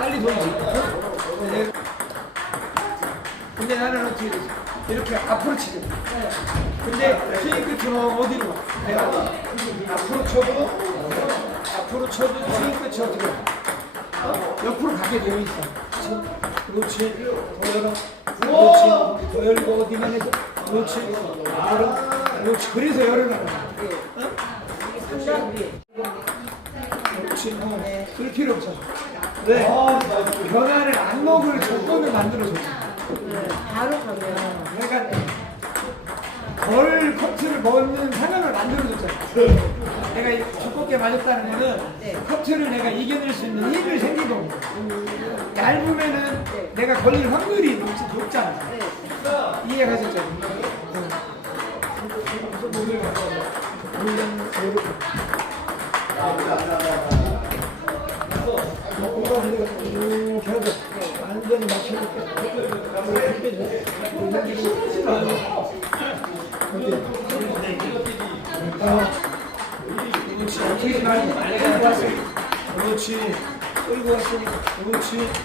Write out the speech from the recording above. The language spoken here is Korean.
보이지? 어? 근데, 내가- 근데 나는 어떻게? 이렇게 앞으로 치거든. 근데 스윙 끝은 어디로 가? 내가 앞으로 쳐도 앞으로 쳐도 스윙 끝이 어떻게 가? 어? 옆으로 가게 되어 있어. 그렇지. 더 열어. 그렇지. 더 열고 어디만 해서. 그렇지. 열어. 그렇지. 그래서 열어놔. 어? 그렇지. 어. 그럴 없어. 왜? 변화를 안 먹을 조건을 만들어줬어. 바로 가면 그러니까 걸 커트를 먹는 상황을 만들어줬잖아. 내가 이 두껍게 맞았다는 거는 네. 커트를 내가 이겨낼 수 있는 힘이 생긴 거고 얇으면은 내가 걸릴 확률이 높, 높잖아. 이해가셨죠? 물론 이렇게. 하고 완전히 맞춰볼게. 그렇지. 어떻게 말고 끌고 왔어. 그렇지. 그렇지.